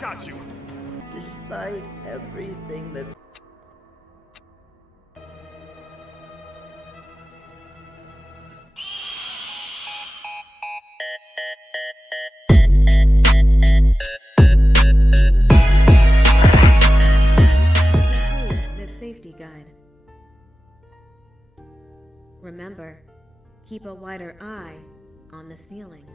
got you. Despite everything that's... The safety guide. Remember, keep a wider eye on the ceiling.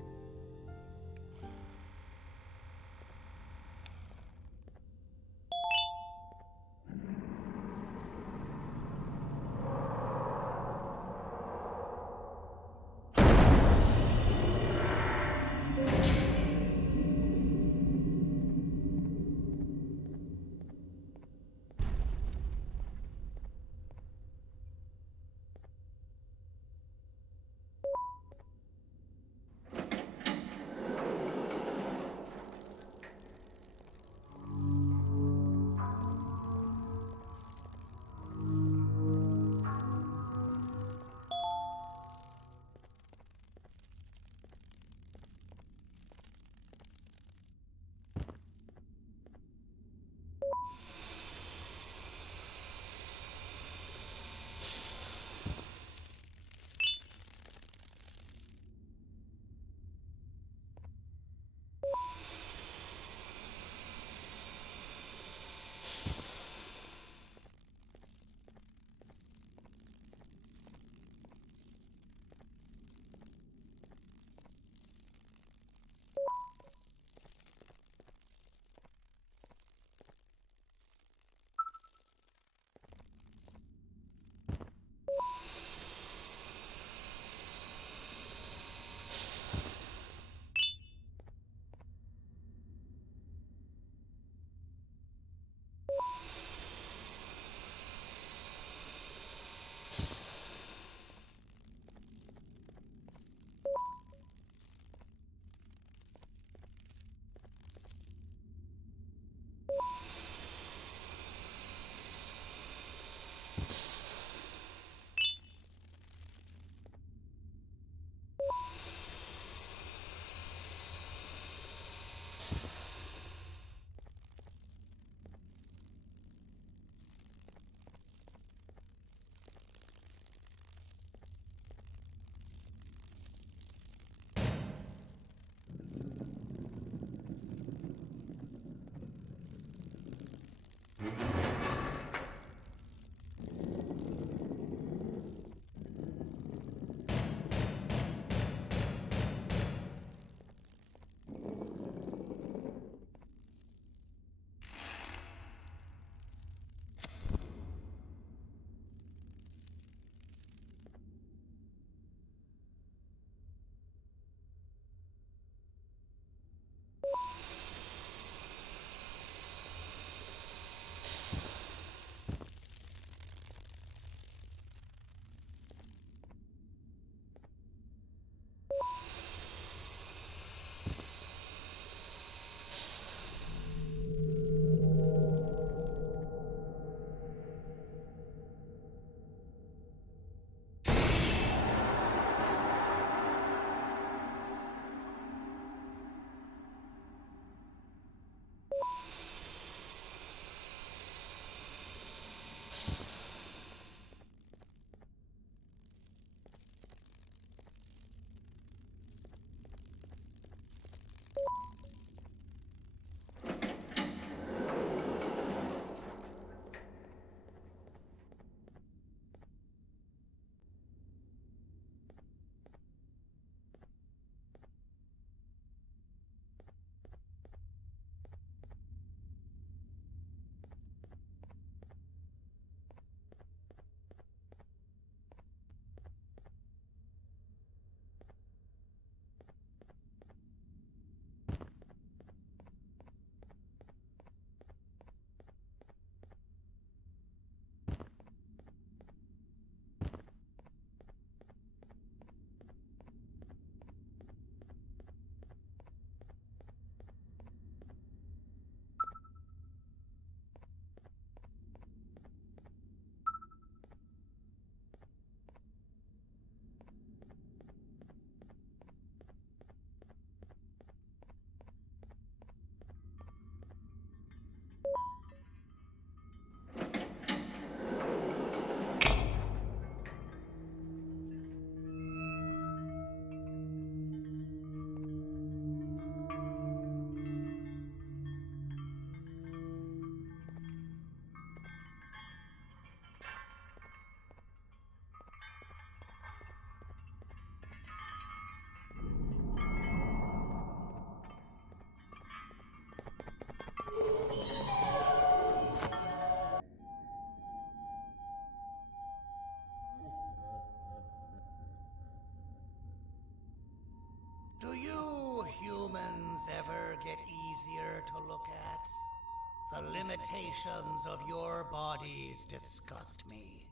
ever get easier to look at? The limitations of your bodies disgust me.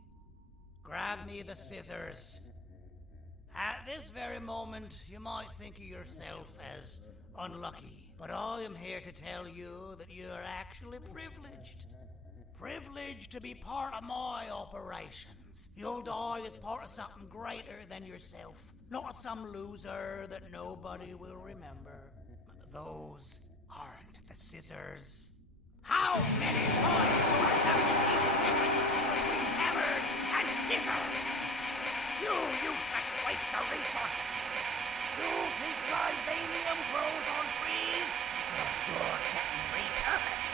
Grab me the scissors. At this very moment, you might think of yourself as unlucky, but I am here to tell you that you are actually privileged. Privileged to be part of my operations. You'll die as part of something greater than yourself, not some loser that nobody will remember. Those aren't the scissors. How many times do I have to keep the difference between hammers and scissors? You useless waste of resources! You think vibranium grows on trees? You're getting repurposed!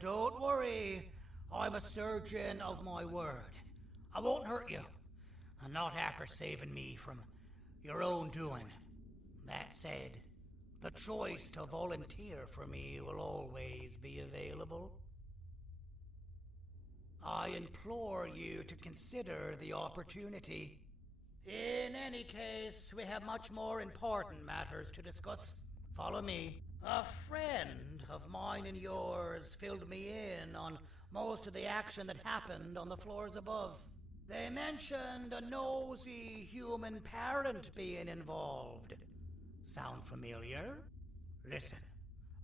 Don't worry. I'm a surgeon of my word. I won't hurt you. And not after saving me from your own doing. That said, the choice to volunteer for me will always be available. I implore you to consider the opportunity. In any case, we have much more important matters to discuss. Follow me. A friend of mine and yours filled me in on most of the action that happened on the floors above. They mentioned a nosy human parent being involved. Sound familiar? Listen,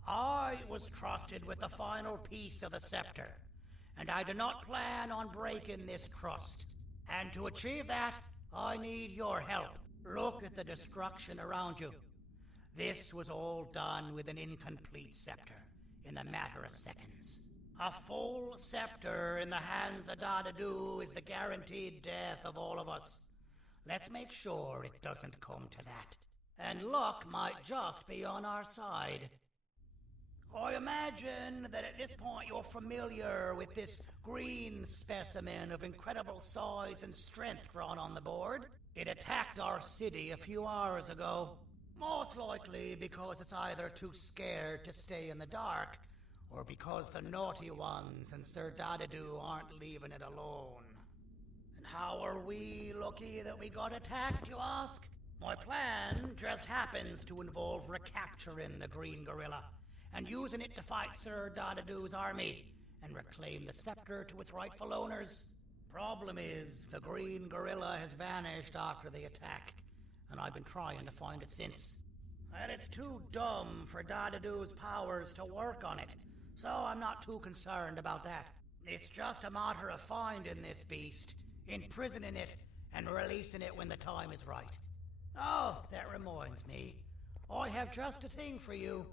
I was trusted with the final piece of the scepter, and I do not plan on breaking this trust. And to achieve that, I need your help. Look at the destruction around you. This was all done with an incomplete scepter in a matter of seconds. A full scepter in the hands of Dadadu is the guaranteed death of all of us. Let's make sure it doesn't come to that. And luck might just be on our side. I imagine that at this point you're familiar with this green specimen of incredible size and strength drawn on the board. It attacked our city a few hours ago. Most likely because it's either too scared to stay in the dark, or because the naughty ones and Sir Dadadu aren't leaving it alone. And how are we lucky that we got attacked, you ask? My plan just happens to involve recapturing the green gorilla and using it to fight Sir Dadadu's army and reclaim the scepter to its rightful owners. Problem is, the green gorilla has vanished after the attack, and I've been trying to find it since. And it's too dumb for Dadadu's powers to work on it, so I'm not too concerned about that. It's just a matter of finding this beast, imprisoning it, and releasing it when the time is right. Oh, that reminds me. I have just a thing for you.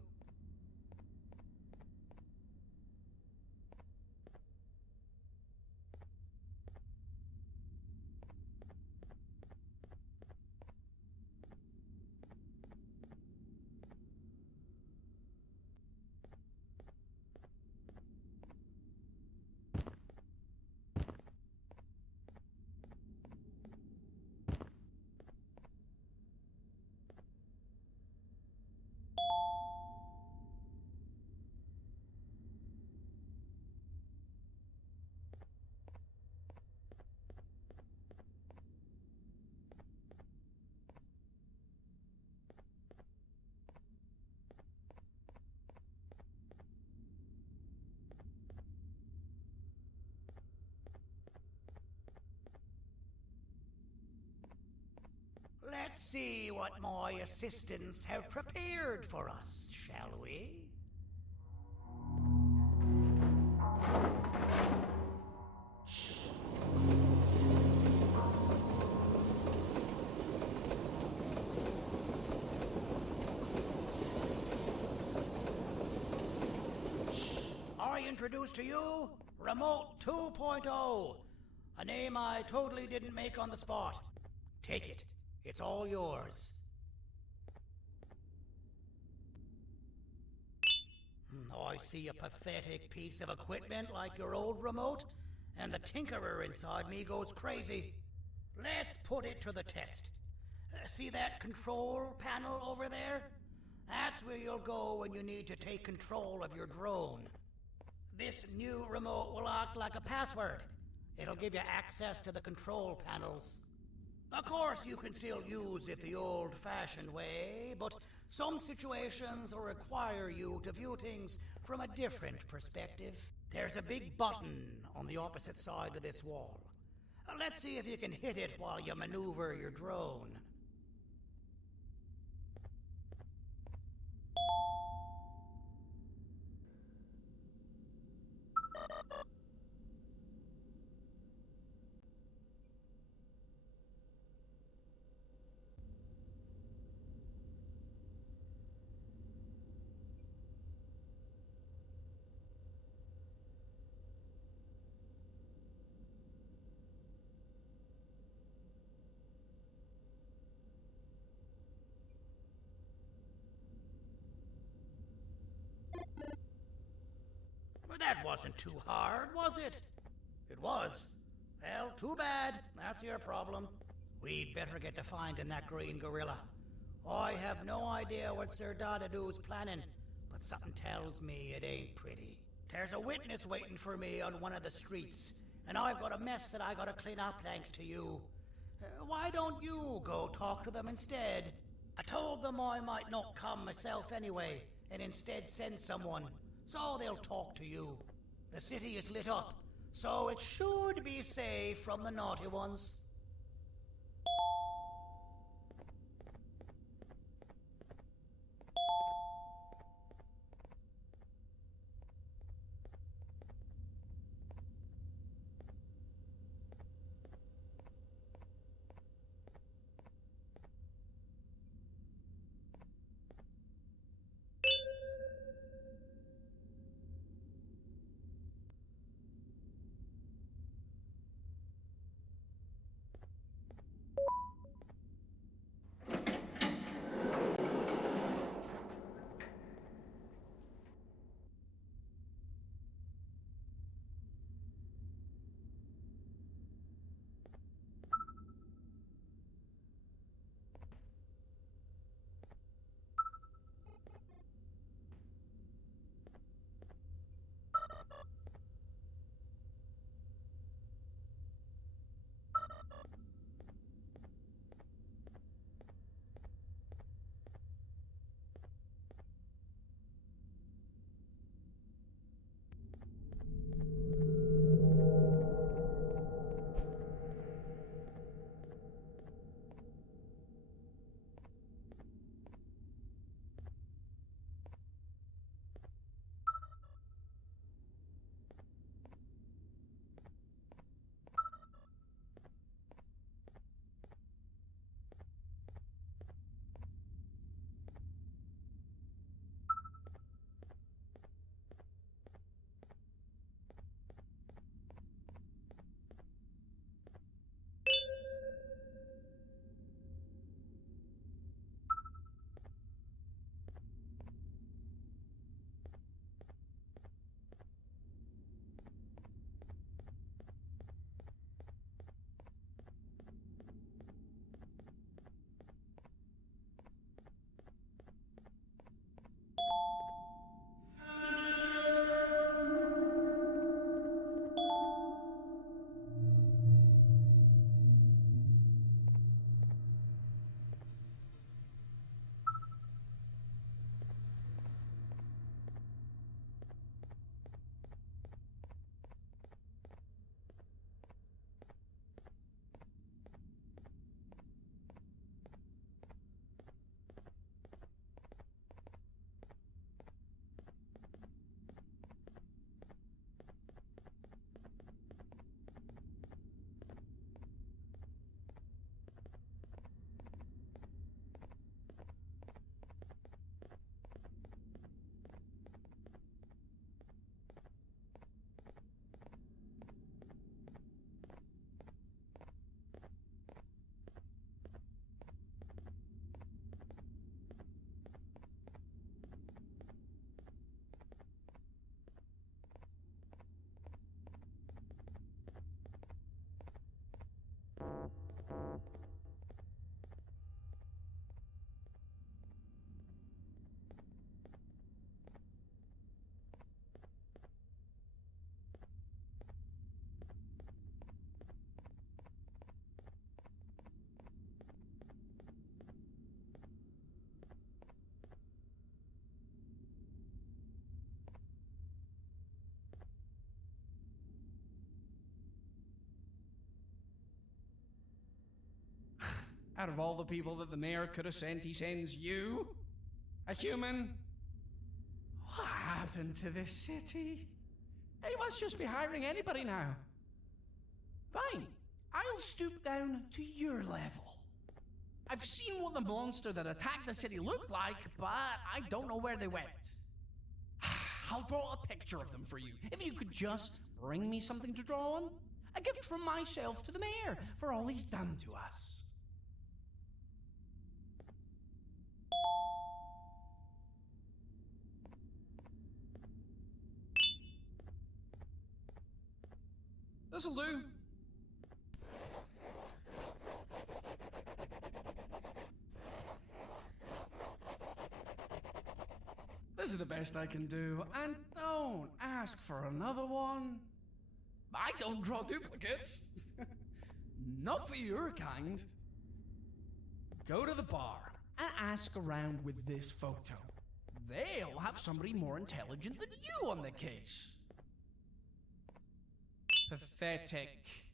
Let's see what my assistants have prepared for us, shall we? I introduce to you Remote 2.0, a name I totally didn't make on the spot. Take it. It's all yours. I see a pathetic piece of equipment like your old remote, and the tinkerer inside me goes crazy. Let's put it to the test. See that control panel over there? That's where you'll go when you need to take control of your drone. This new remote will act like a password. It'll give you access to the control panels. Of course, you can still use it the old-fashioned way, but some situations will require you to view things from a different perspective. There's a big button on the opposite side of this wall. Let's see if you can hit it while you maneuver your drone. Well, that wasn't too hard, was it? It was. Well, too bad. That's your problem. We'd better get to finding that green gorilla. I have no idea what Sir Dadadu's planning, but something tells me it ain't pretty. There's a witness waiting for me on one of the streets, and I've got a mess that I gotta clean up thanks to you. Why don't you go talk to them instead? I told them I might not come myself anyway, and instead send someone, so they'll talk to you. The city is lit up, so it should be safe from the naughty ones. Out of all the people that the mayor could have sent, he sends you? A human? What happened to this city? He must just be hiring anybody now. Fine, I'll stoop down to your level. I've seen what the monster that attacked the city looked like, but I don't know where they went. I'll draw a picture of them for you, if you could just bring me something to draw on. A gift from myself to the mayor for all he's done to us. This'll do. This is the best I can do, and don't ask for another one. I don't draw duplicates. Not for your kind. Go to the bar and ask around with this photo. They'll have somebody more intelligent than you on the case. Pathetic.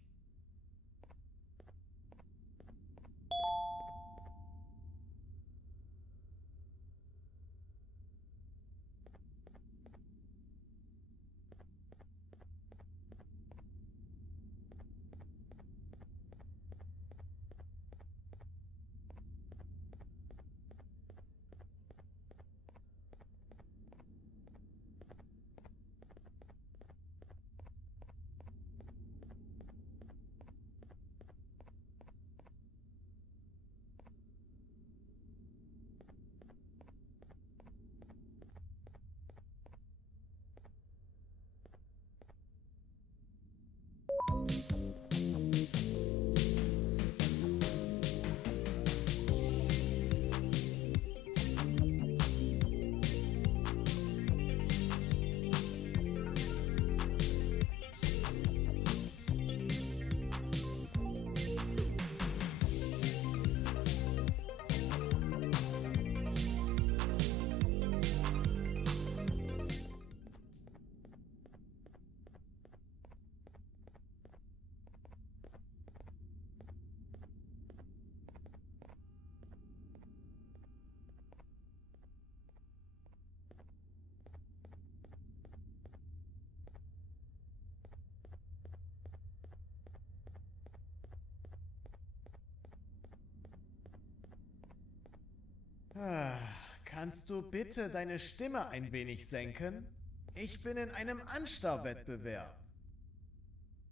Kannst du bitte deine Stimme ein wenig senken? Ich bin in einem Anstarrwettbewerb.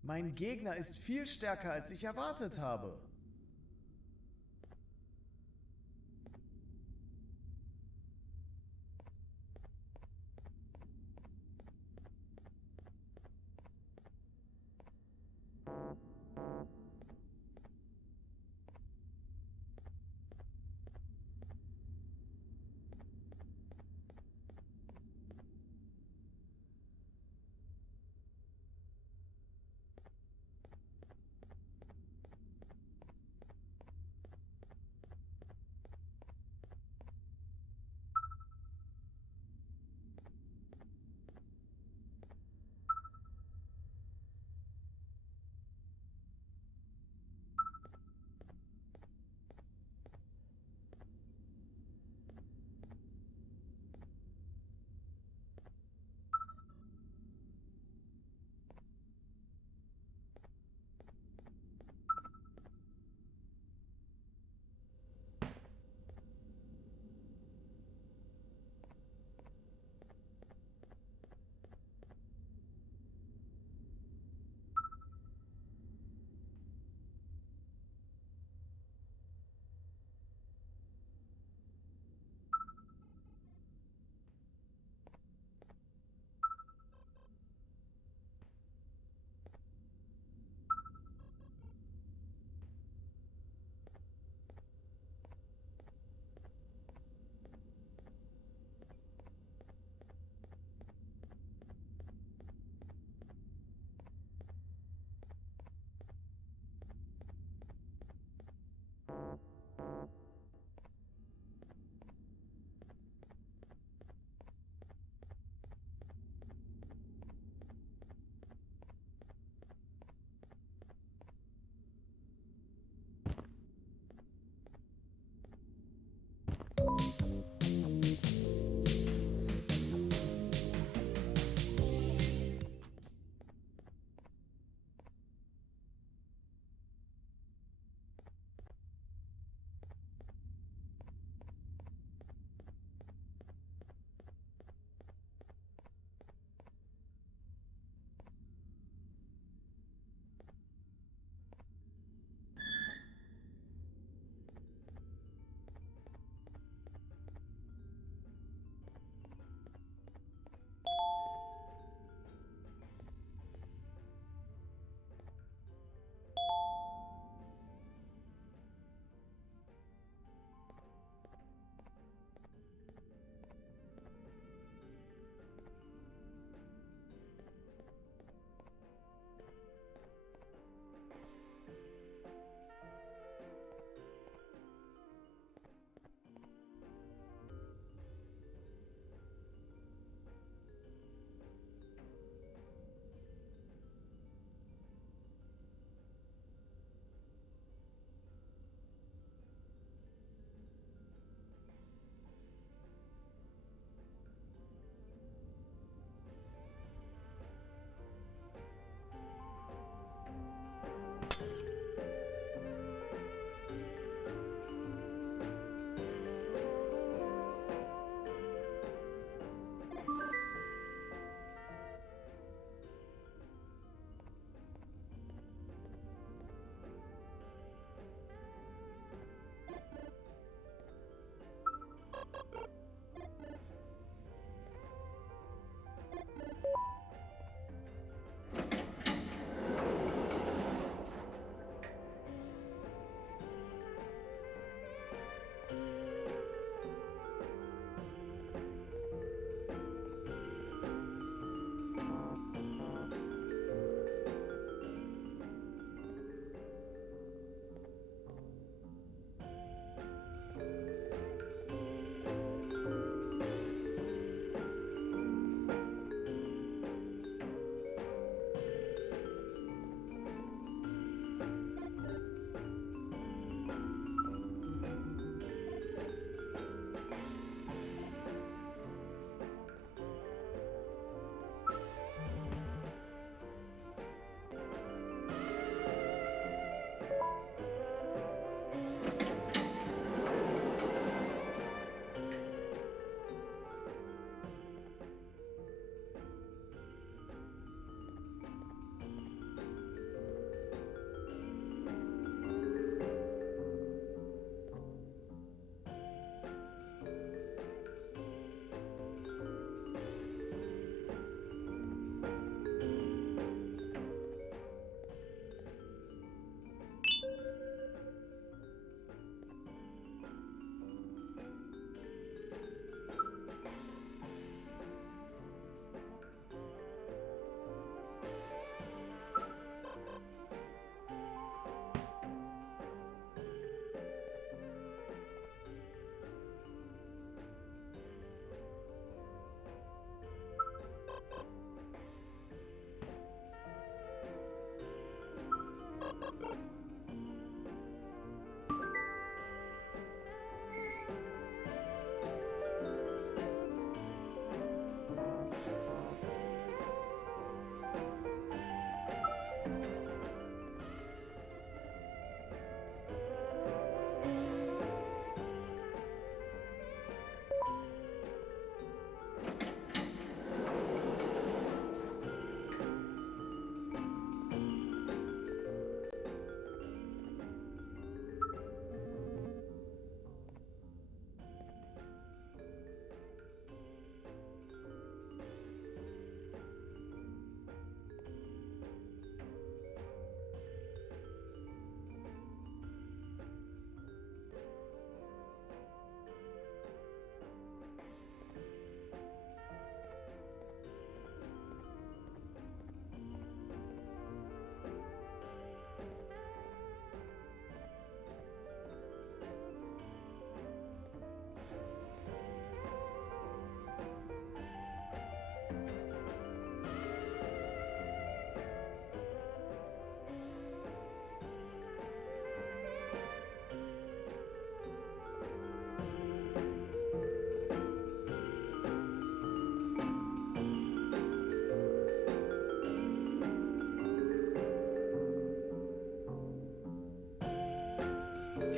Mein Gegner ist viel stärker, als ich erwartet habe.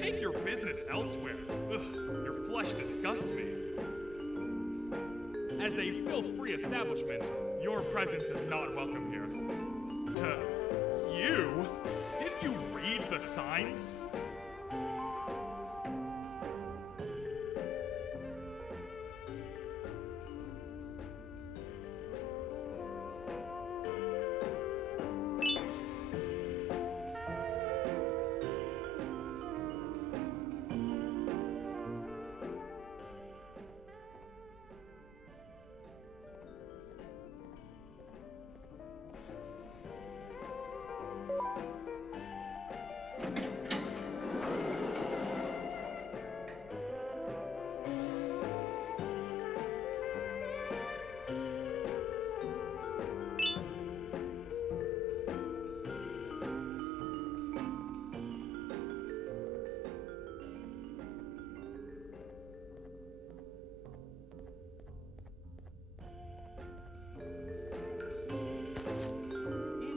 Take your business elsewhere. Ugh, your flesh disgusts me. As a filth-free establishment, your presence is not welcome here. To you? Didn't you read the signs?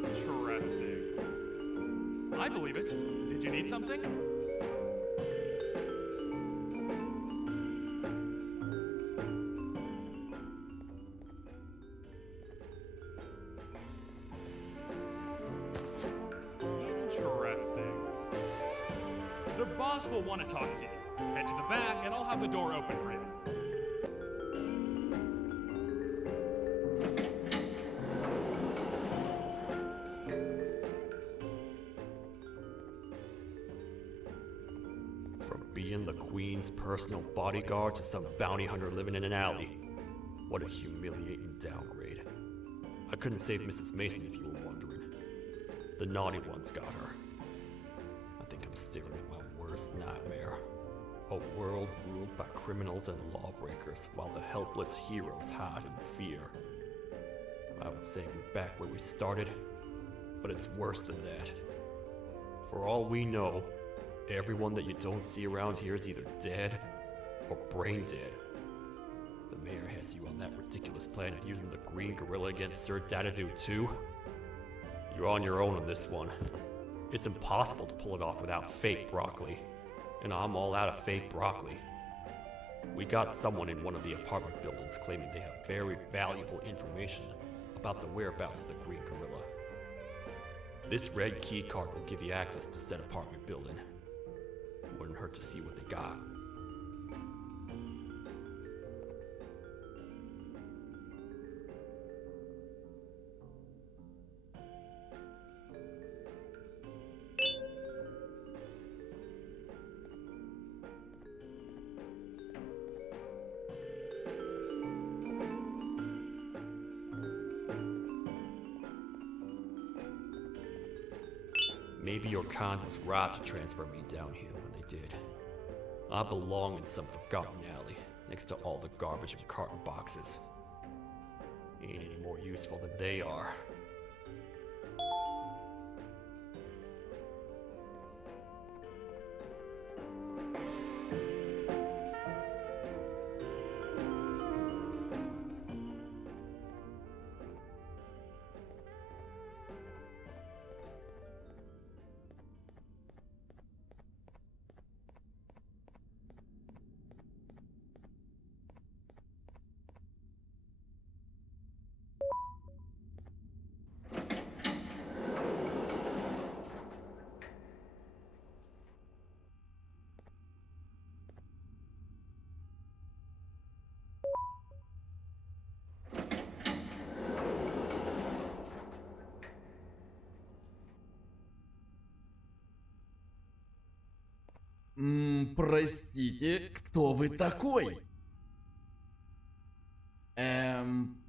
Interesting. I believe it. Did you need something? Interesting. The boss will want to talk to you. Head to the back and I'll have the door open for you. Being the Queen's personal bodyguard to some bounty hunter living in an alley. What a humiliating downgrade. I couldn't save Mrs. Mason if you were wondering. The naughty ones got her. I think I'm staring at my worst nightmare. A world ruled by criminals and lawbreakers while the helpless heroes hide in fear. I would say we're back where we started, but it's worse than that. For all we know, everyone that you don't see around here is either dead or brain dead. The mayor has you on that ridiculous planet using the green gorilla against Sir Dadadoo too? You're on your own on this one. It's impossible to pull it off without fake broccoli. And I'm all out of fake broccoli. We got someone in one of the apartment buildings claiming they have very valuable information about the whereabouts of the green gorilla. This red key card will give you access to said apartment building. Wouldn't hurt to see what they got. Maybe your kind was right to transfer me down here when they did. I belong in some forgotten alley, next to all the garbage and carton boxes. Ain't any more useful than they are. Простите, кто вы такой?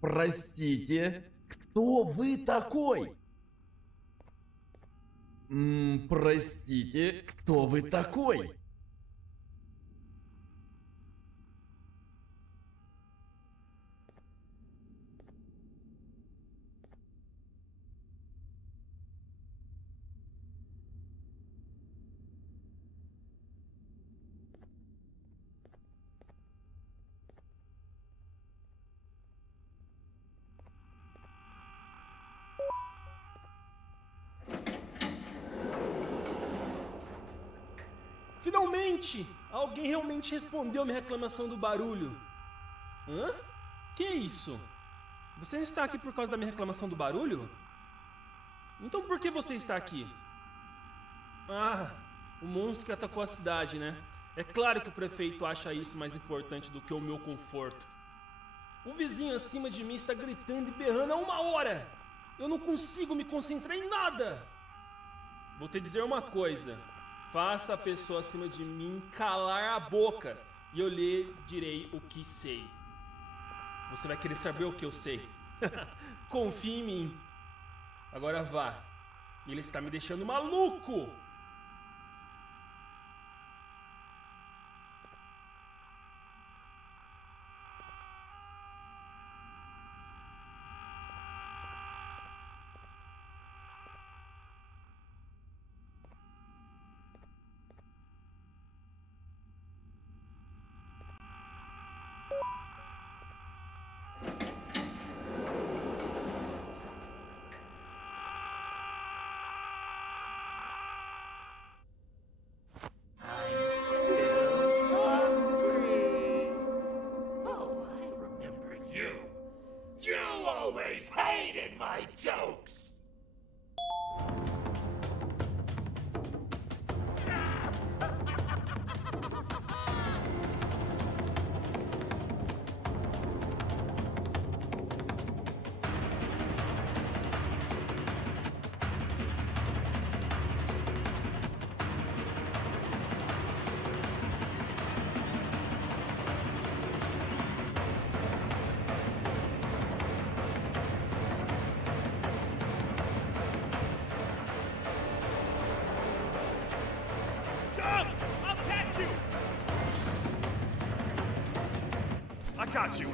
Простите, кто вы такой? Простите, кто вы такой? Finalmente! Alguém realmente respondeu a minha reclamação do barulho. Hã? Que é isso? Você está aqui por causa da minha reclamação do barulho? Então por que você está aqui? Ah, o monstro que atacou a cidade, né? É claro que o prefeito acha isso mais importante do que o meu conforto. O vizinho acima de mim está gritando e berrando há 1 hora. Eu não consigo me concentrar em nada. Vou te dizer uma coisa. Faça a pessoa acima de mim calar a boca e eu lhe direi o que sei. Você vai querer saber o que eu sei. Confie em mim. Agora vá. Ele está me deixando maluco. Hated my jokes! I got you.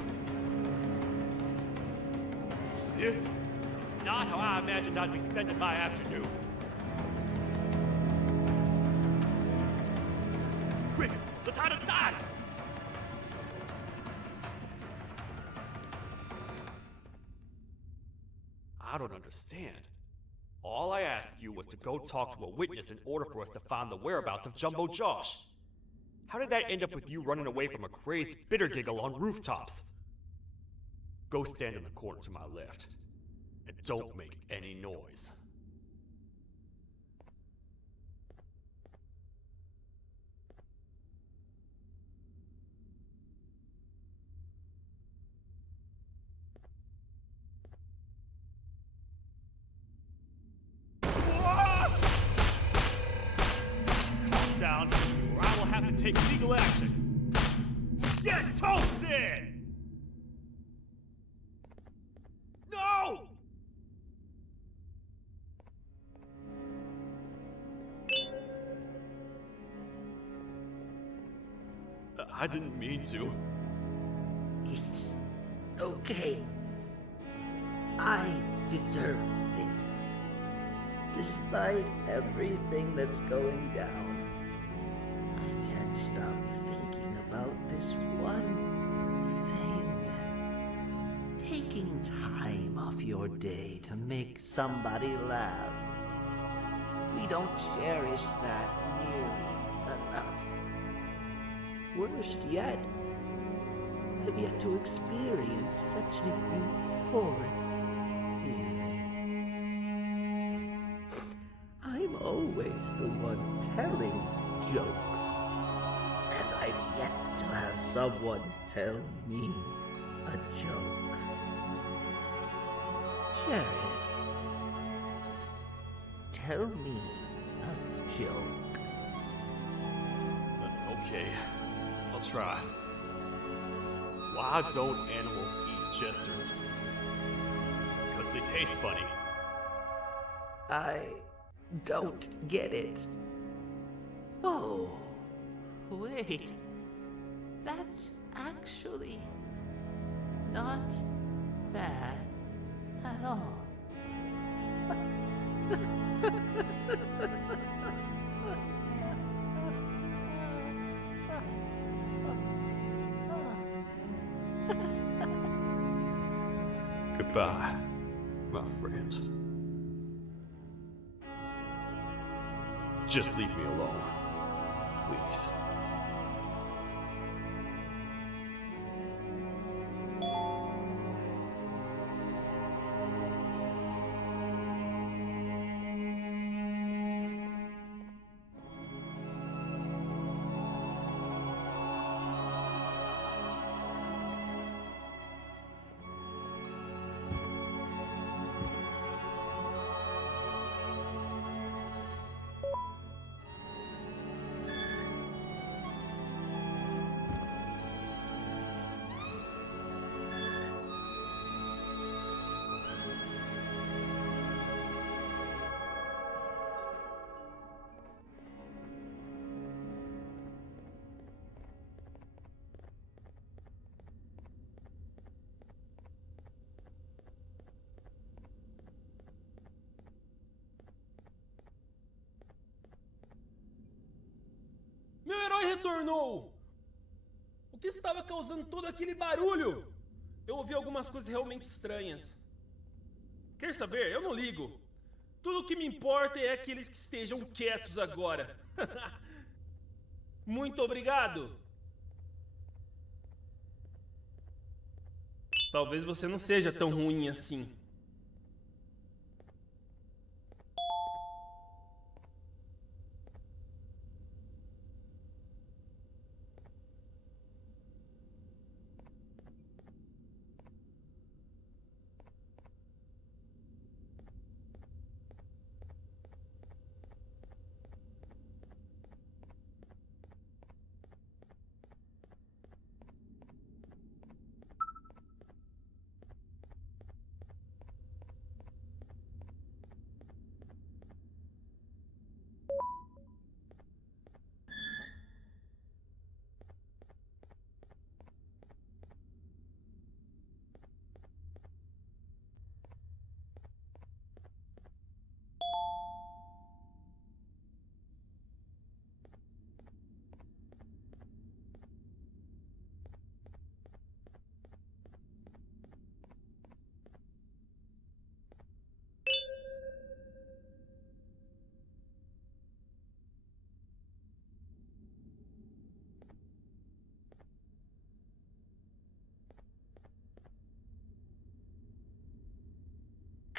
This is not how I imagined I'd be spending my afternoon. Quick, let's hide inside! I don't understand. All I asked you was to go talk to a witness in order for us to find the whereabouts of Jumbo Josh. How did that end up with you running away from a crazed bitter giggle on rooftops? Go stand in the corner to my left, and don't make any noise. Calm down, or I will have to take legal action. Get toasted! No! I didn't mean to. It's okay. I deserve this. Despite everything that's going down, I can't stop thinking about this one thing. Taking time off your day to make somebody laugh. We don't cherish that nearly enough. Worst yet, I've yet to experience such a euphoric feeling. I'm always the one telling jokes, and I've yet to have someone tell me a joke. Sheriff, tell me a joke. Okay, I'll try. Why don't animals eat jesters? Because they taste funny. I don't get it. Oh, wait. That's actually not bad at all. Goodbye, my friend. Just leave me alone, please. Meu herói retornou! O que estava causando todo aquele barulho? Eu ouvi algumas coisas realmente estranhas. Quer saber? Eu não ligo. Tudo o que me importa é aqueles que estejam quietos agora. Muito obrigado! Talvez você não seja tão ruim assim.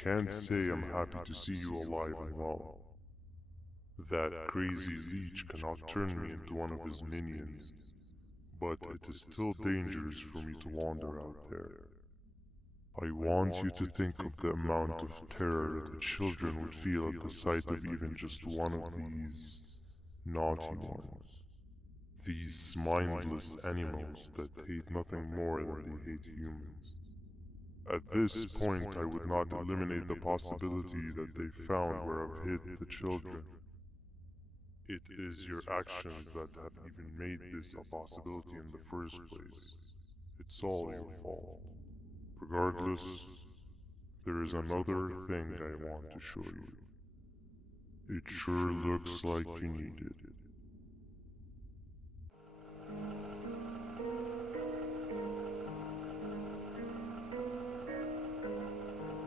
Can't say I'm happy to see you alive and well. That crazy leech cannot turn me into one of his minions, but it is still dangerous for me to wander out there. I want you to think of the amount of terror that the children would feel at the sight of even just one of these naughty ones. These mindless animals that hate nothing more than they hate humans. At this point, I would not eliminate the possibility that they found where I've hid the children. It is your actions that have even made this a possibility in the first place. It's all your fault. Regardless, there is another thing I want to show you. It sure looks like you need it.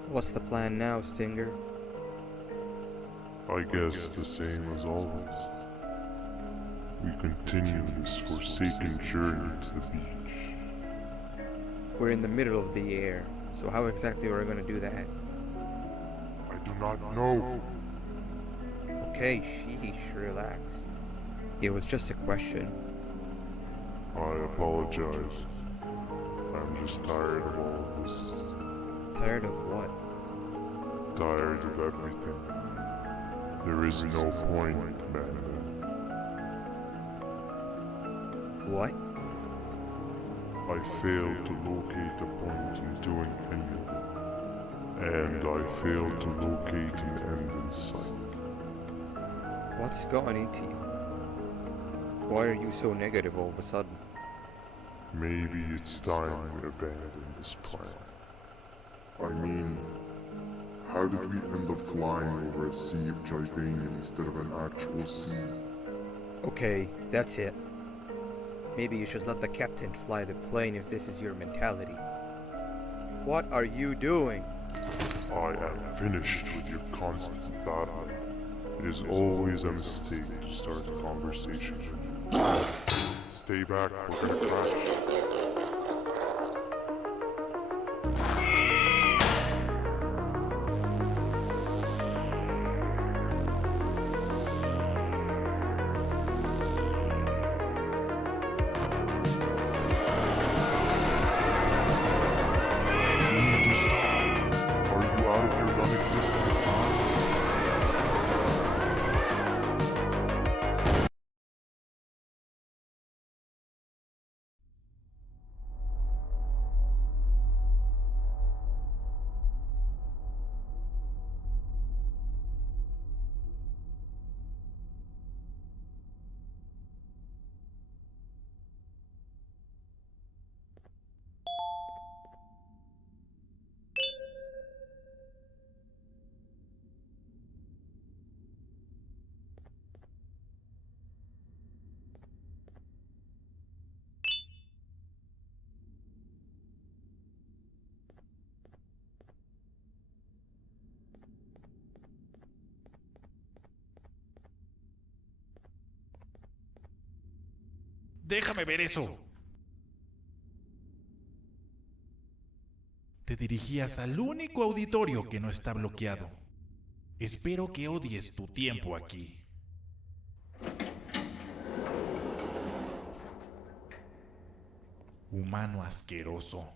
What's the plan now, Stinger? I guess the same as always. We continue this forsaken journey to the beach. We're in the middle of the air, so how exactly are we going to do that? I do not know. Okay, sheesh, relax. It was just a question. I apologize. I'm just tired of all of this. Tired of what? Tired of everything. There is no point, Banban. What? I failed to locate a point in doing any of it. And I failed to locate an end in sight. What's gone into you? Why are you so negative all of a sudden? Maybe it's time we abandon this plan. I mean, how did we end up flying over a sea of Jordanian instead of an actual sea? Okay, that's it. Maybe you should let the captain fly the plane if this is your mentality. What are you doing? I am finished with your constant battling. It is always a mistake to start a conversation. Stay back, we're gonna crash. Are you out of your non-existent mind? Déjame ver eso. Te dirigías al único auditorio que no está bloqueado. Espero que odies tu tiempo aquí. Humano asqueroso.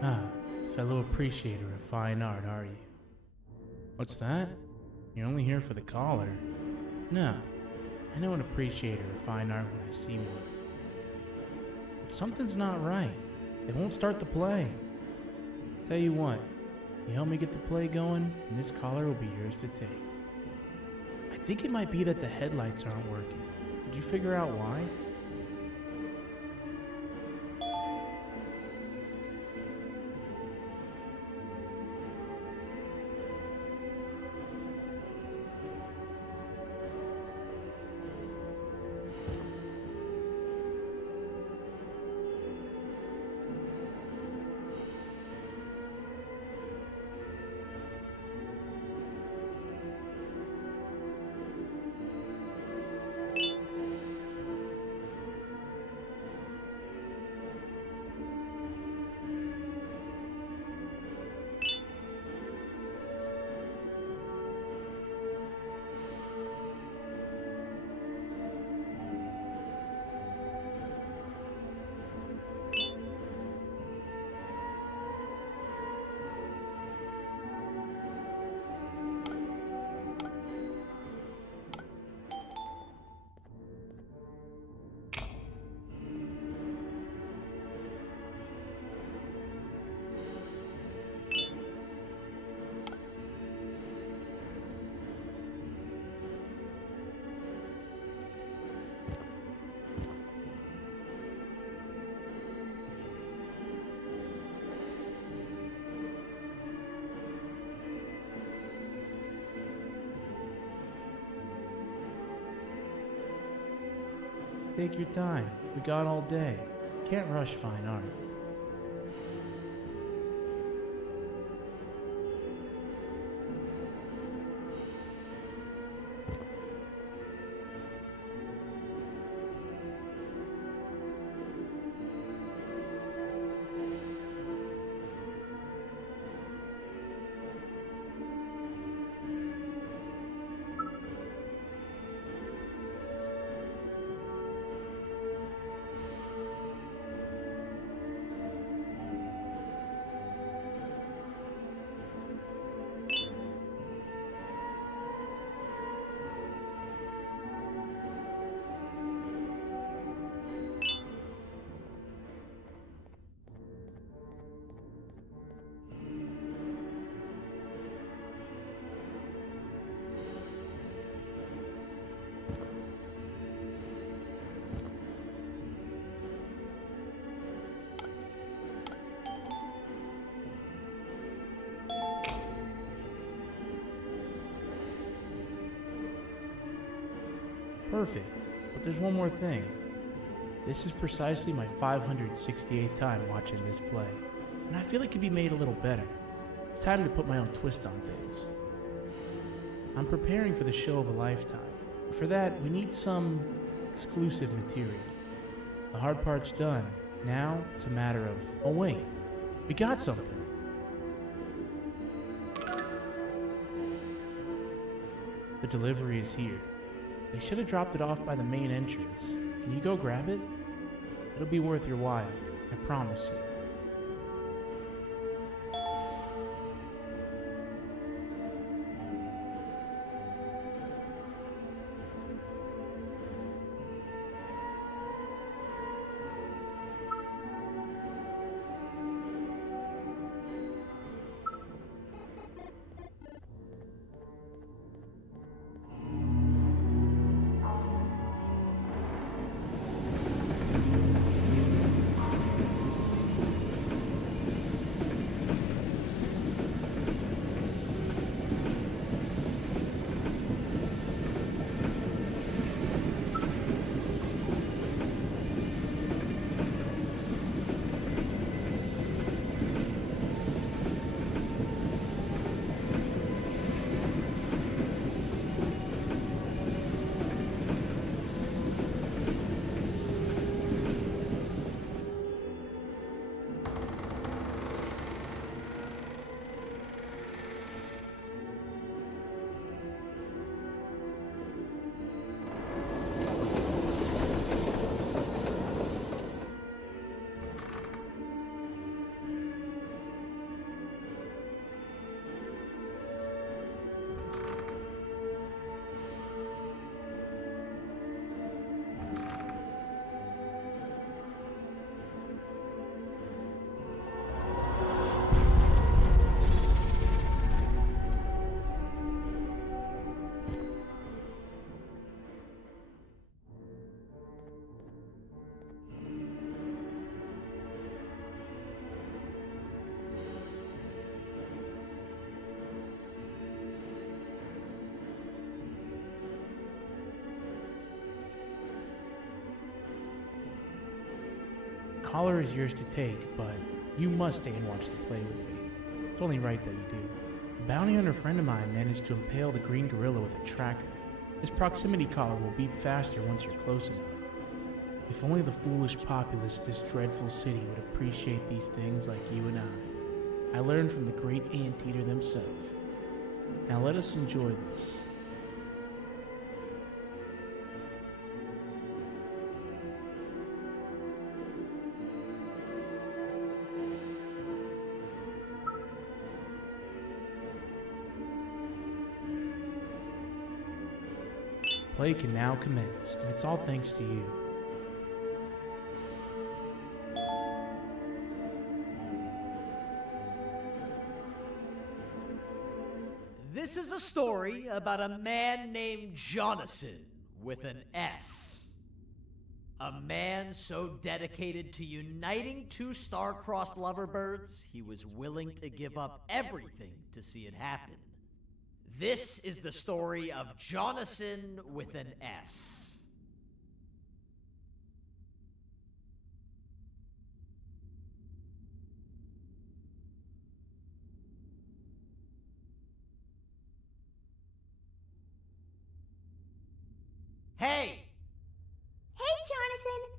Ah, fellow appreciator of fine art, are you? What's that? You're only here for the collar. No, I know an appreciator of fine art when I see one. But something's not right. They won't start the play. Tell you what, you help me get the play going, and this collar will be yours to take. I think it might be that the headlights aren't working. Did you figure out why? Take your time. We got all day. Can't rush fine art. Perfect. But there's one more thing. This is precisely my 568th time watching this play, and I feel it could be made a little better. It's time to put my own twist on things. I'm preparing for the show of a lifetime. For that, we need some exclusive material. The hard part's done. Now, it's a matter of... Oh wait, we got something. The delivery is here. They should have dropped it off by the main entrance. Can you go grab it? It'll be worth your while, I promise you. Collar is yours to take, but you must stay and watch the play with me. It's only right that you do. A bounty hunter friend of mine managed to impale the green gorilla with a tracker. This proximity collar will beep faster once you're close enough. If only the foolish populace of this dreadful city would appreciate these things like you and I. I learned from the great anteater themselves. Now let us enjoy this. Play can now commence, and it's all thanks to you. This is a story about a man named Jonathan with an S. A man so dedicated to uniting two star-crossed loverbirds, he was willing to give up everything to see it happen. This is the story of Jonathan with an S. Hey! Hey, Jonathan!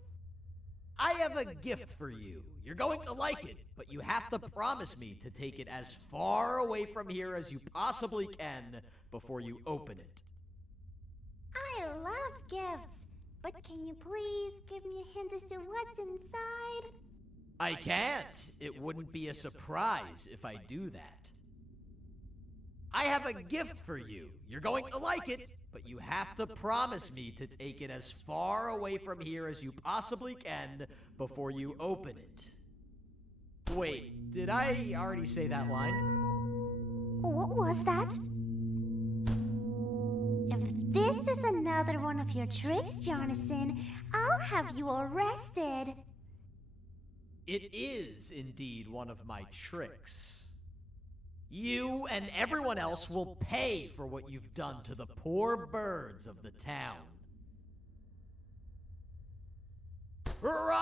I have a gift for you. You're going to like it, but you have to promise me to take it as far away from here as you possibly can before you open it. I love gifts, but can you please give me a hint as to what's inside? I can't. It wouldn't be a surprise if I do that. I have a gift for you. You're going to like it, but you have to promise me to take it as far away from here as you possibly can before you open it. Wait, did I already say that line? What was that? If this is another one of your tricks, Jonathan, I'll have you arrested. It is indeed one of my tricks. You and everyone else will pay for what you've done to the poor birds of the town. Run!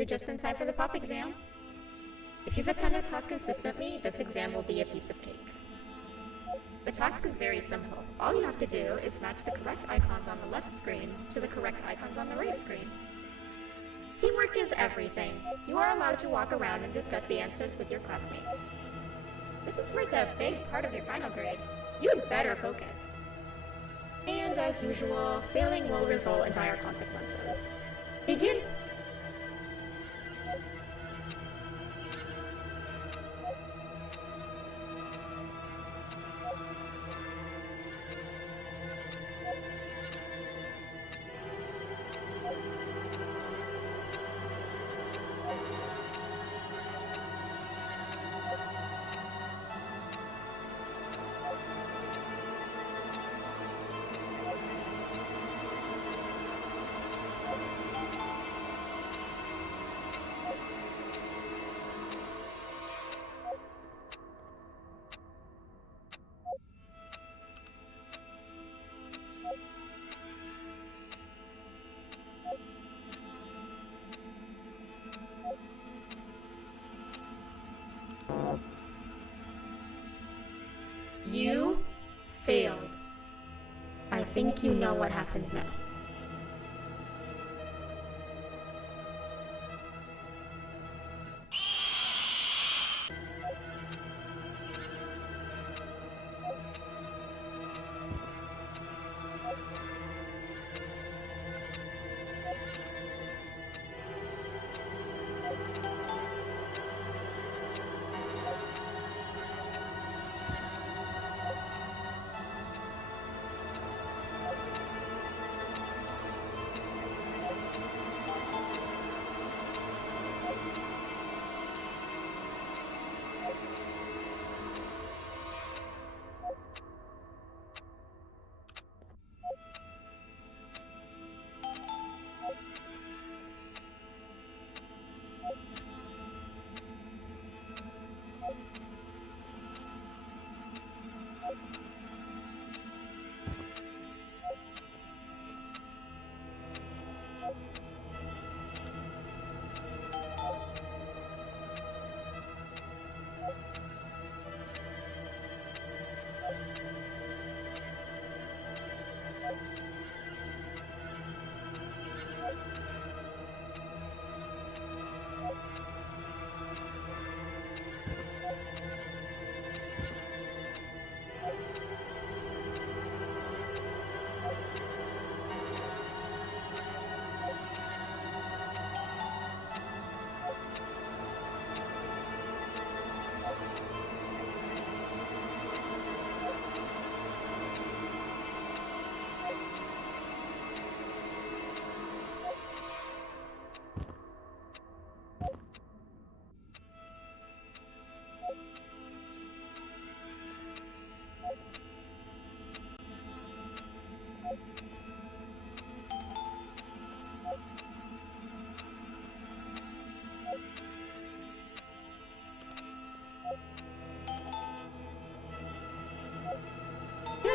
You're just in time for the pop exam. If you've attended class consistently, this exam will be a piece of cake. The task is very simple. All you have to do is match the correct icons on the left screens to the correct icons on the right screens. Teamwork is everything. You are allowed to walk around and discuss the answers with your classmates. This is worth a big part of your final grade. You'd better focus. And as usual, failing will result in dire consequences. Begin! think you know what happens now.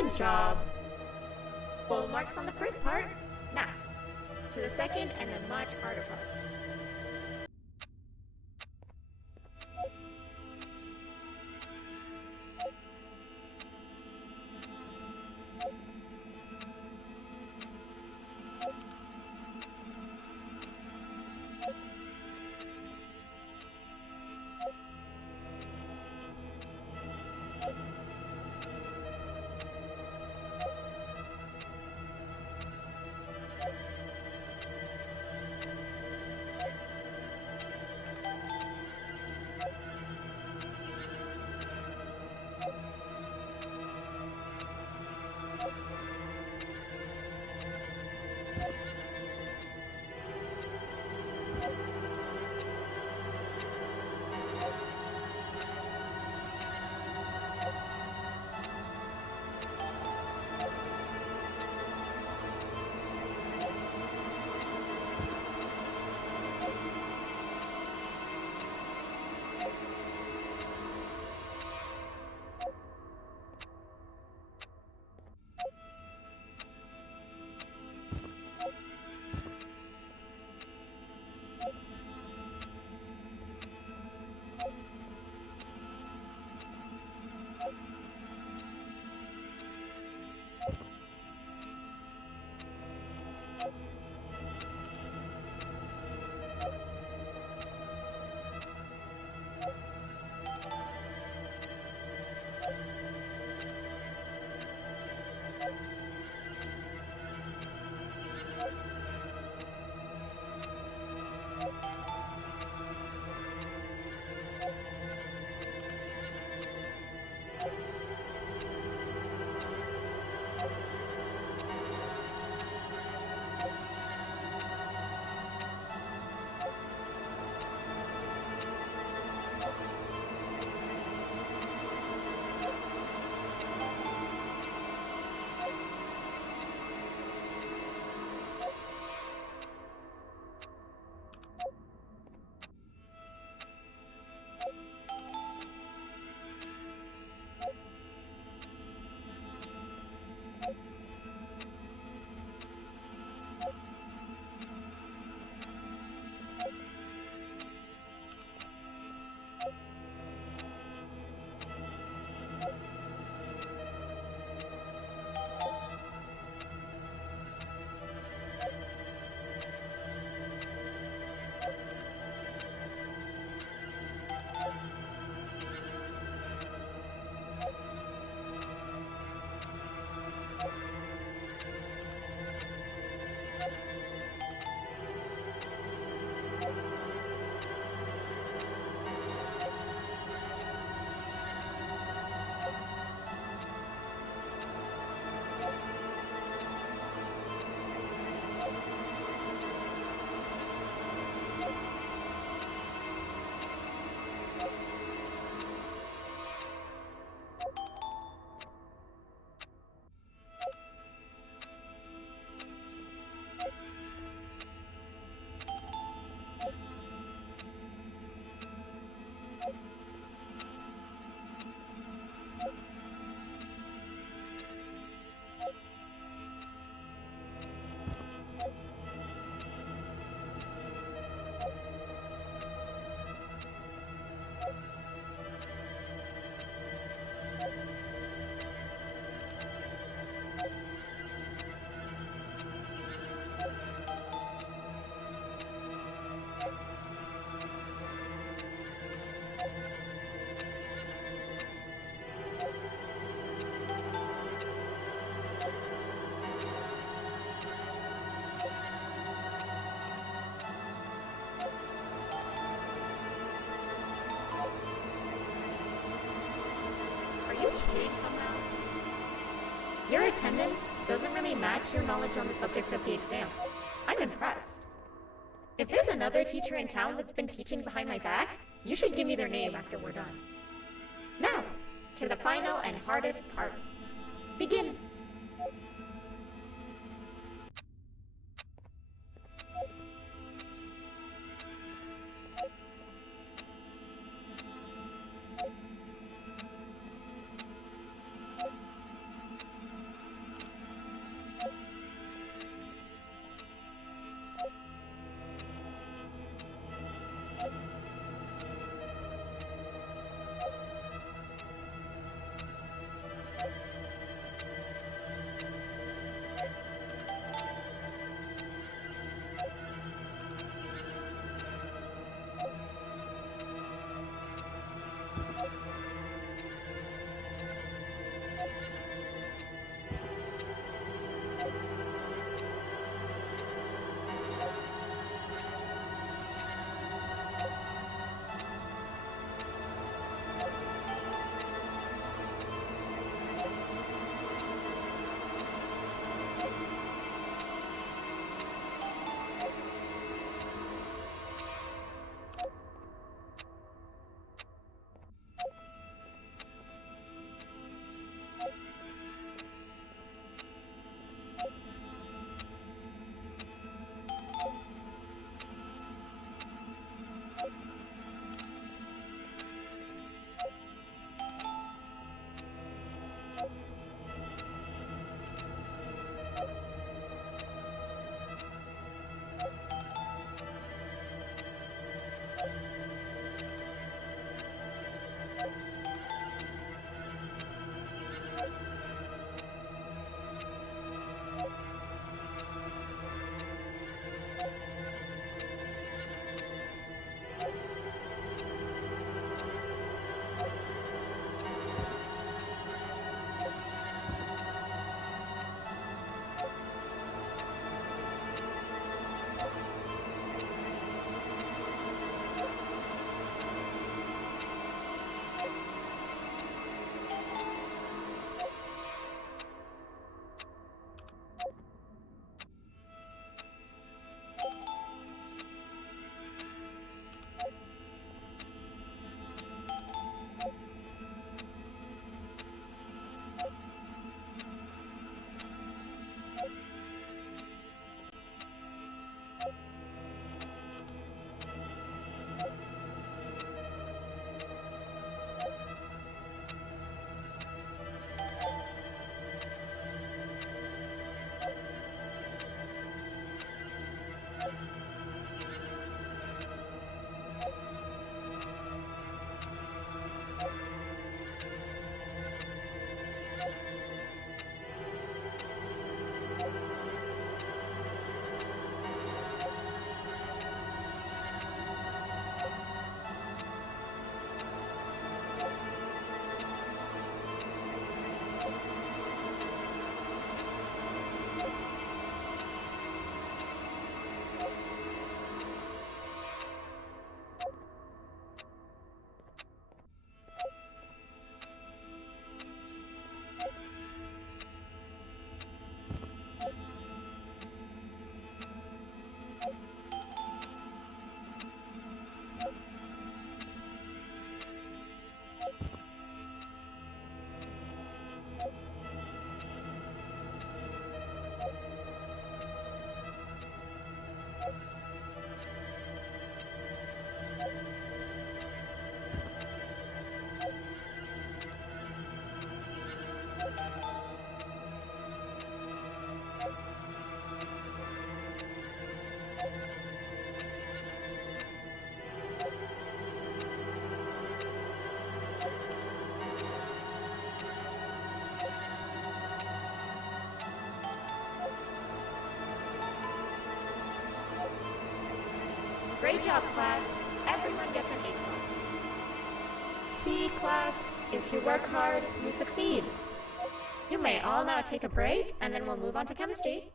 Good job. Full marks on the first part. Now, to the second and the much harder part. cheating somehow? Your attendance doesn't really match your knowledge on the subject of the exam. I'm impressed. If there's another teacher in town that's been teaching behind my back, you should give me their name after we're done. Now, to the final and hardest part. Begin! Great job, class. Everyone gets an A+. C, class, if you work hard, you succeed. You may all now take a break, and then we'll move on to chemistry.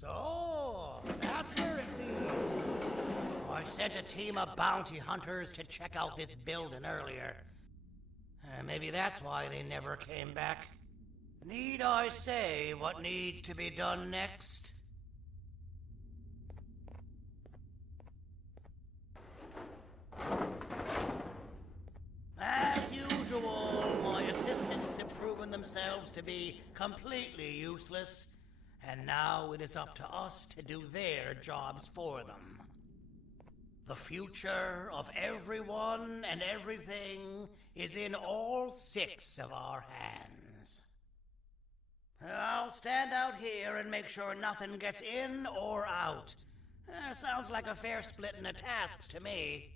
So, that's where it leads. I sent a team of bounty hunters to check out this building earlier. Maybe that's why they never came back. Need I say what needs to be done next? As usual, my assistants have proven themselves to be completely useless, and now it is up to us to do their jobs for them. The future of everyone and everything is in all 6 of our hands. I'll stand out here and make sure nothing gets in or out. Sounds like a fair splitting of tasks to me.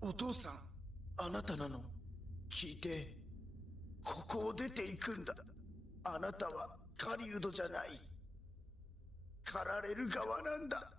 お父さん、あなたなの。聞いて、ここを出ていくんだ。あなたは狩人じゃない。狩られる側なんだ。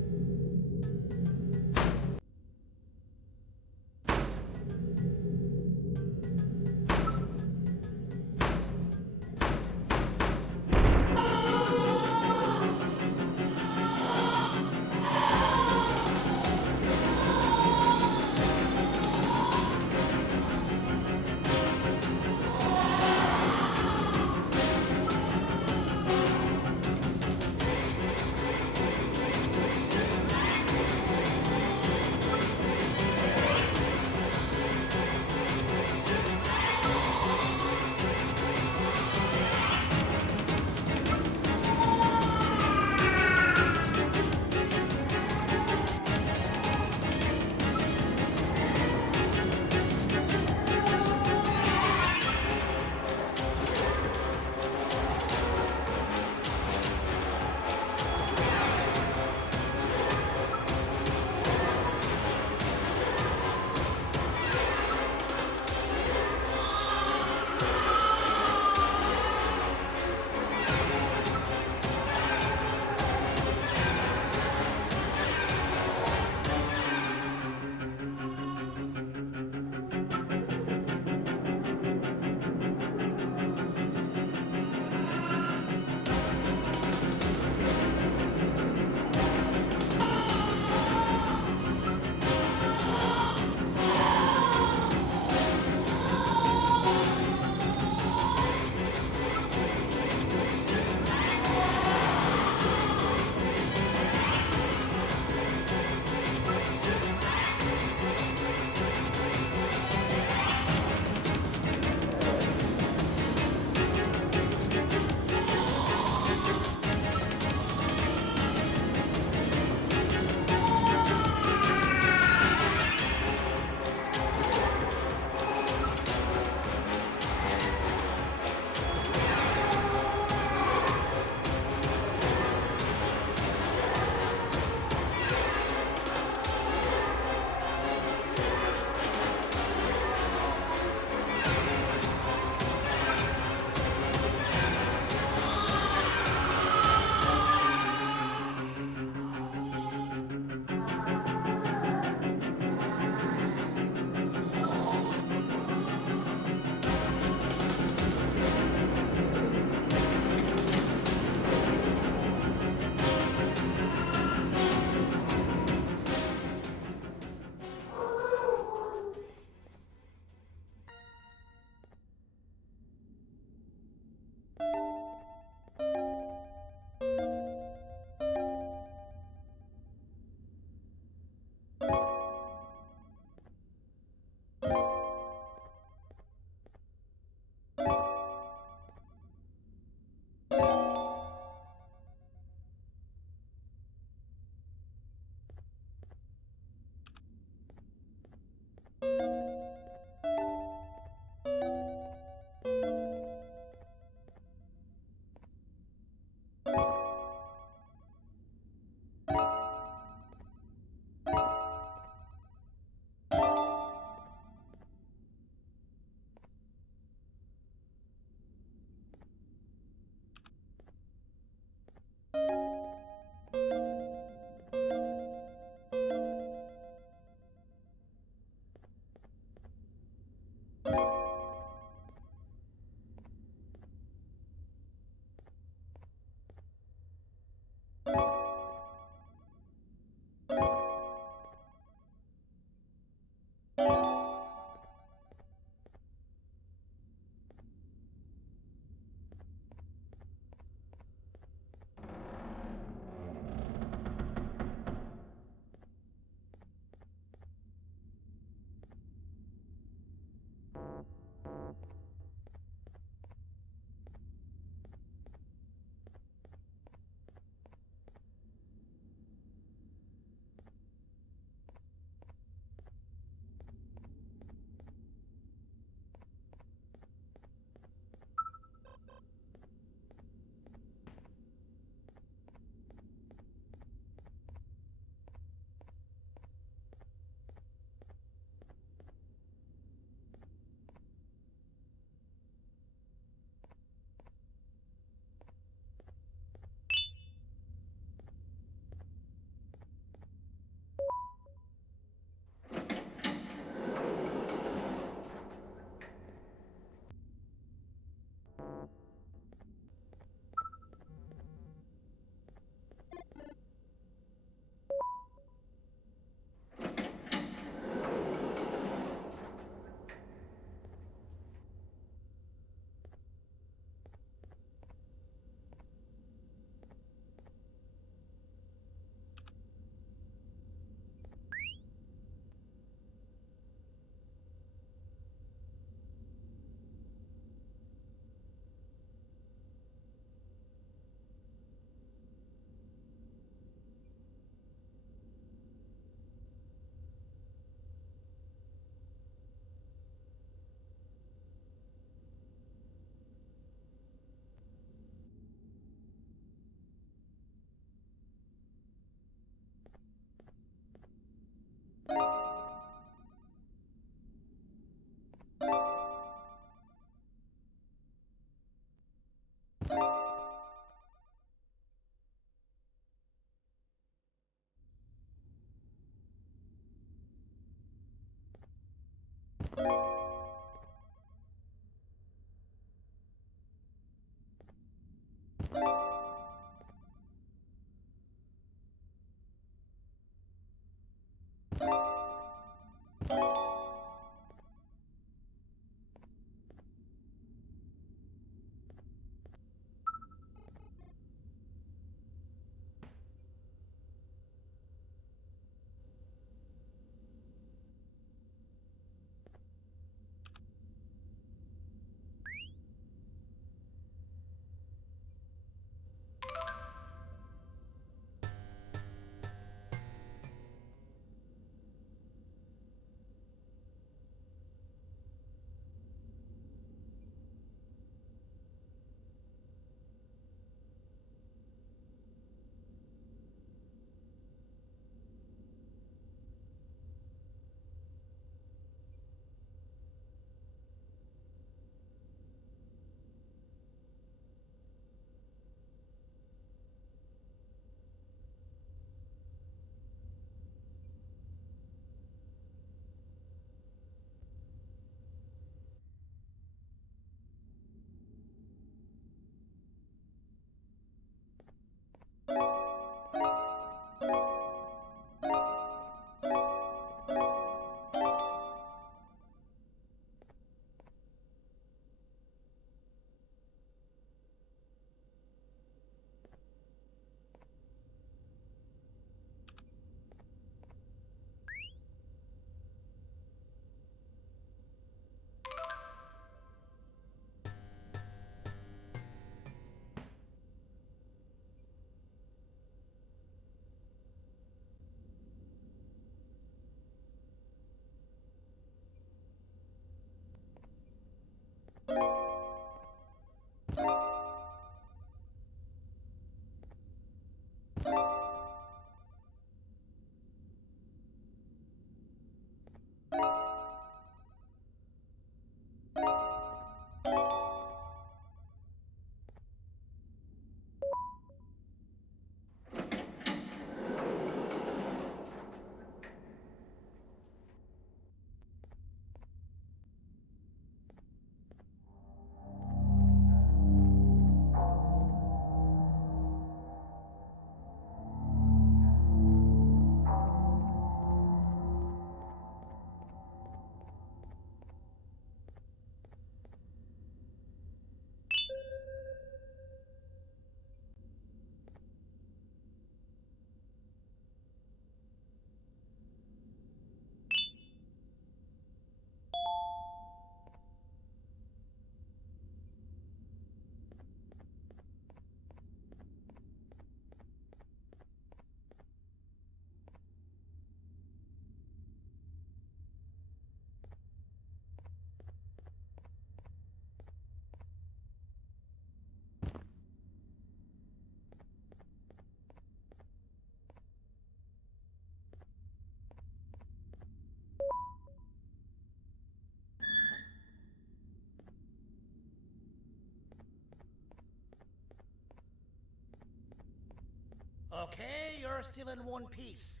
Okay, you're still in one piece.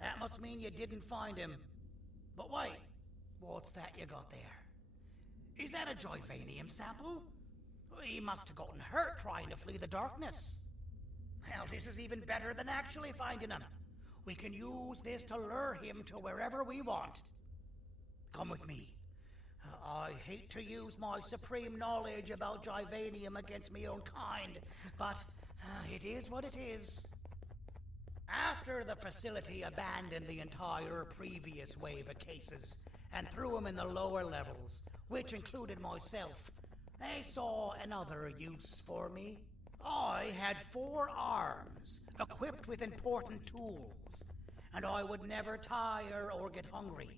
That must mean you didn't find him. But wait, what's that you got there? Is that a Joivanium sample? He must have gotten hurt trying to flee the darkness. Well, this is even better than actually finding him. We can use this to lure him to wherever we want. Come with me. I hate to use my supreme knowledge about Joivanium against my own kind, but it is what it is. After the facility abandoned the entire previous wave of cases and threw them in the lower levels, which included myself, they saw another use for me. I had 4 arms, equipped with important tools, and I would never tire or get hungry.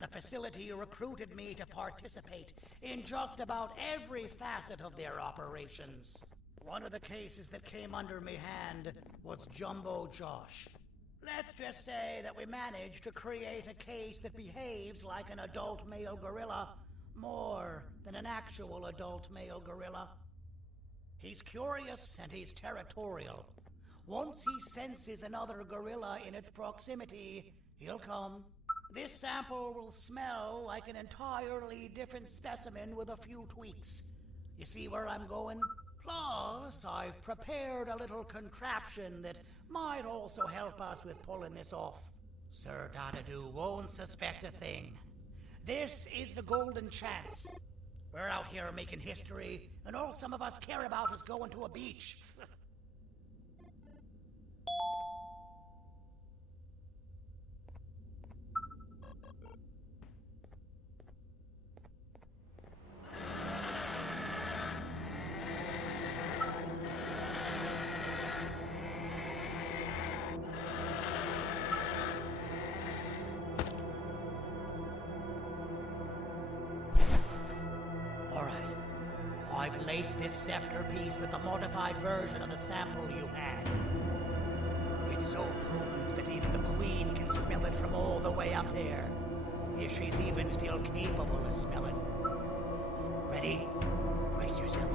The facility recruited me to participate in just about every facet of their operations. One of the cases that came under me hand was Jumbo Josh. Let's just say that we managed to create a case that behaves like an adult male gorilla more than an actual adult male gorilla. He's curious and he's territorial. Once he senses another gorilla in its proximity, he'll come. This sample will smell like an entirely different specimen with a few tweaks. You see where I'm going? Plus, I've prepared a little contraption that might also help us with pulling this off. Sir Dadadoo won't suspect a thing. This is the golden chance. We're out here making history, and all some of us care about is going to a beach. I've laced this scepter piece with the modified version of the sample you had. It's so potent that even the Queen can smell it from all the way up there, if she's even still capable of smelling. Ready? Brace yourself.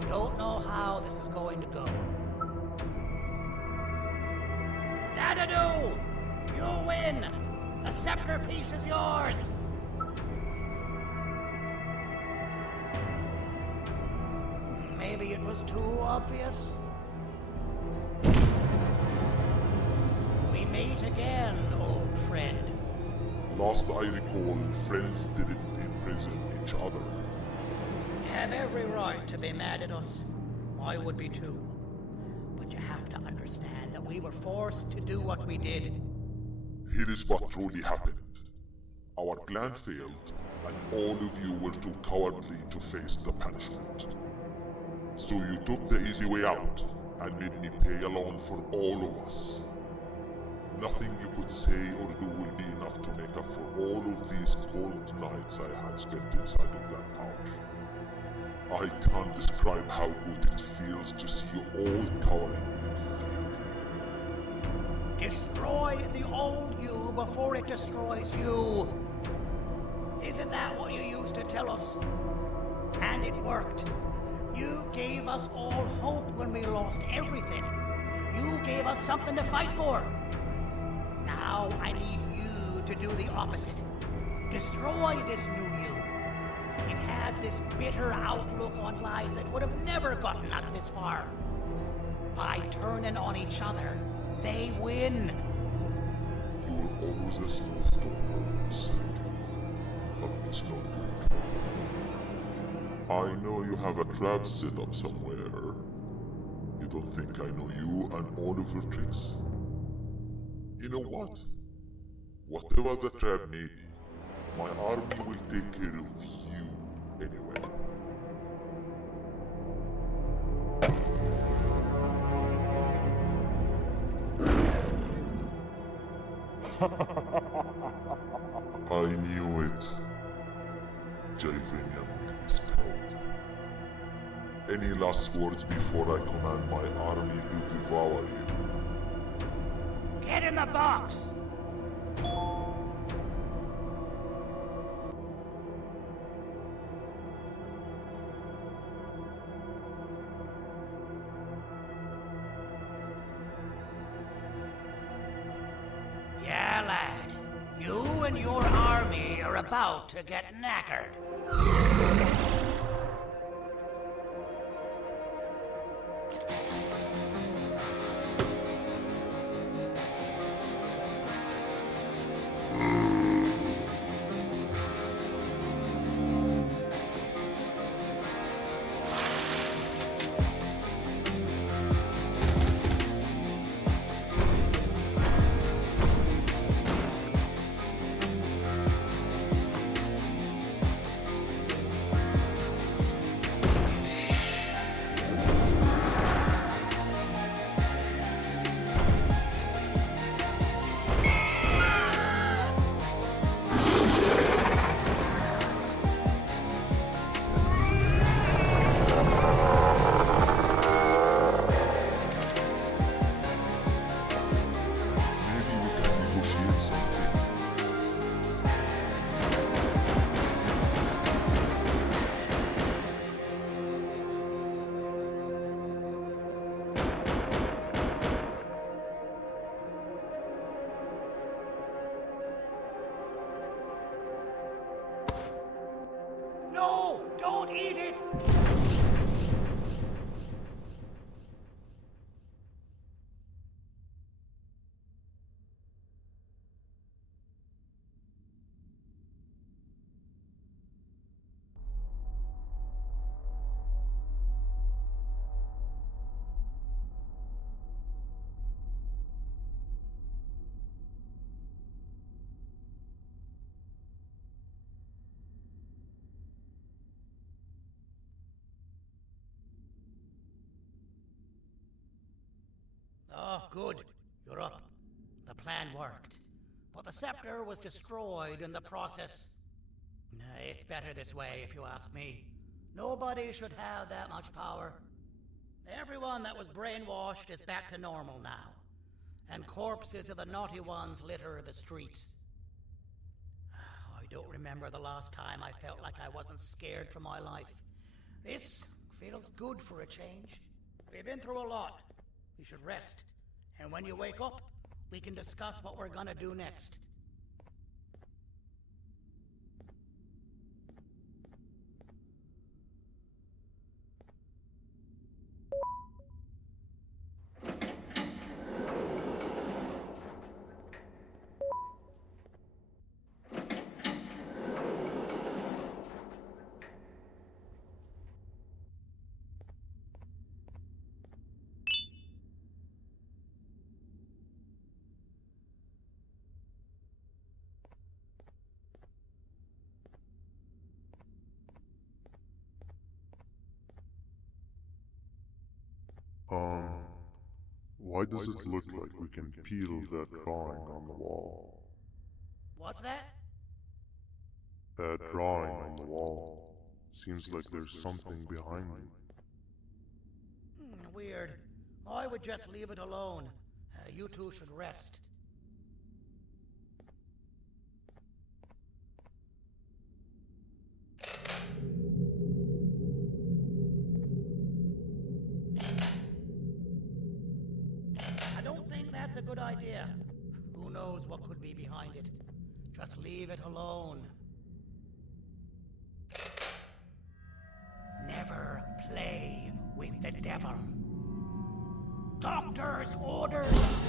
I don't know how this is going to go. Dadadoo! You win! The scepter piece is yours! Maybe it was too obvious. We meet again, old friend. Last I recall, friends didn't imprison each other. You have every right to be mad at us. I would be too. But you have to understand that we were forced to do what we did. Here is what truly happened. Our plan failed, and all of you were too cowardly to face the punishment. So you took the easy way out, and made me pay alone for all of us. Nothing you could say or do will be enough to make up for all of these cold nights I had spent inside of that pouch. I can't describe how good it feels to see you all cowering in fear of me. Destroy the old you before it destroys you. Isn't that what you used to tell us? And it worked. You gave us all hope when we lost everything. You gave us something to fight for. Now I need you to do the opposite. Destroy this new you. It has this bitter outlook on life that would have never gotten us this far. By turning on each other, they win. You were always a smooth talker, Sandy. But it's not going to work. I know you have a trap set up somewhere. You don't think I know you and all of your tricks? You know what? Whatever the trap may be, my army will take care of you anyway. I knew it. Jivanium will be spelled. Any last words before I command my army to devour you? Get in the box! You and your army are about to get knackered. No! Don't eat it! Oh, good. You're up. The plan worked. But the scepter was destroyed in the process. It's better this way, if you ask me. Nobody should have that much power. Everyone that was brainwashed is back to normal now. And corpses of the naughty ones litter the streets. I don't remember the last time I felt like I wasn't scared for my life. This feels good for a change. We've been through a lot. We should rest. And when you wake up, we can discuss what we're gonna do next. Why does it look like we can peel that drawing on the wall? What's that? That drawing on the wall. Seems like there's something behind it. Weird. I would just leave it alone. You two should rest. That's a good idea. Who knows what could be behind it? Just leave it alone. Never play with the devil. Doctor's orders!